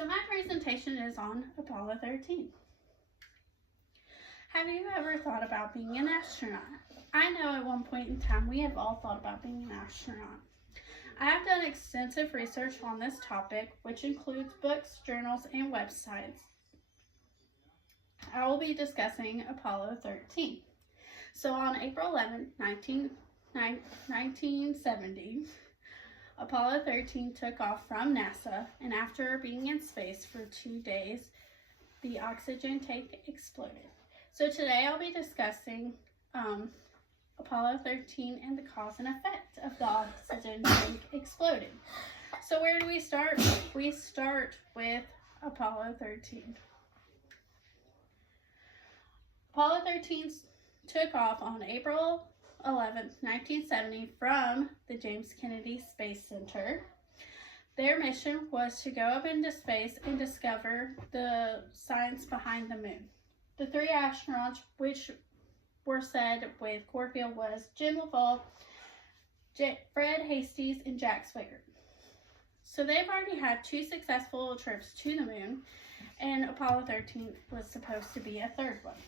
So my presentation is on Apollo 13. Have you ever thought about being an astronaut? I know at one point in time we have all thought about being an astronaut. I have done extensive research on this topic, which includes books, journals, and websites. I will be discussing Apollo 13. So on April 11, 1970, Apollo 13 took off from NASA, and after being in space for 2 days, the oxygen tank exploded. So today I'll be discussing Apollo 13 and the cause and effect of the oxygen tank exploding. So where do we start? We start with Apollo 13. Apollo 13 took off on April 11, 1970 from the James Kennedy Space Center. Their mission was to go up into space and discover the science behind the moon. The 3 astronauts which were said with Corfield was Jim Lovell, Fred Hastings, and Jack Swigert. So they've already had 2 successful trips to the moon, and Apollo 13 was supposed to be a 3rd one.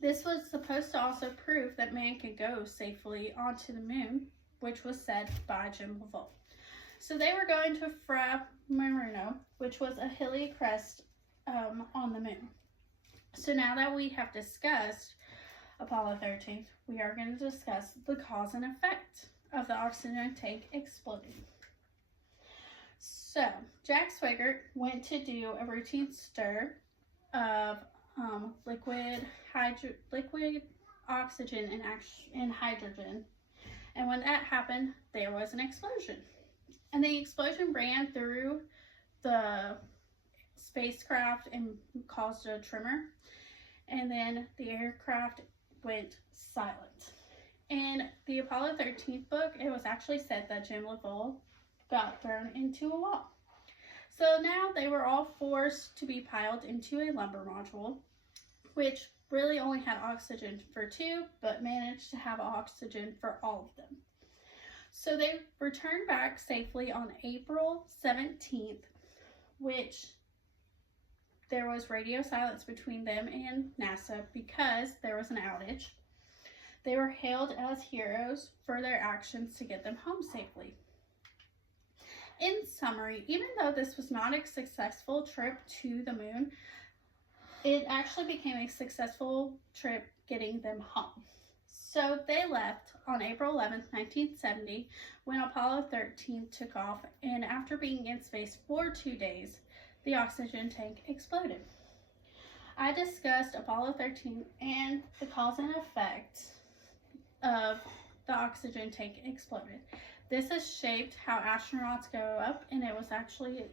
This was supposed to also prove that man could go safely onto the moon, which was said by Jim Lovell. So they were going to Fra Marino, which was a hilly crest on the moon. So now that we have discussed Apollo 13, we are going to discuss the cause and effect of the oxygen tank exploding. So Jack Swigert went to do a routine stir of liquid oxygen and hydrogen, and when that happened, there was an explosion, and the explosion ran through the spacecraft and caused a tremor, and then the aircraft went silent. In the Apollo 13 book, it was actually said that Jim Lovell got thrown into a wall. So now they were all forced to be piled into a lumbar module, which really only had oxygen for 2, but managed to have oxygen for all of them. So they returned back safely on April 17th, which there was radio silence between them and NASA because there was an outage. They were hailed as heroes for their actions to get them home safely. In summary, even though this was not a successful trip to the moon, it actually became a successful trip getting them home. So they left on April 11, 1970, when Apollo 13 took off, and after being in space for 2 days, the oxygen tank exploded. I discussed Apollo 13 and the cause and effect of the oxygen tank exploded. This has shaped how astronauts go up, and it was actually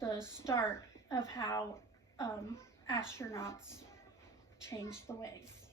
the start of how astronauts changed the ways.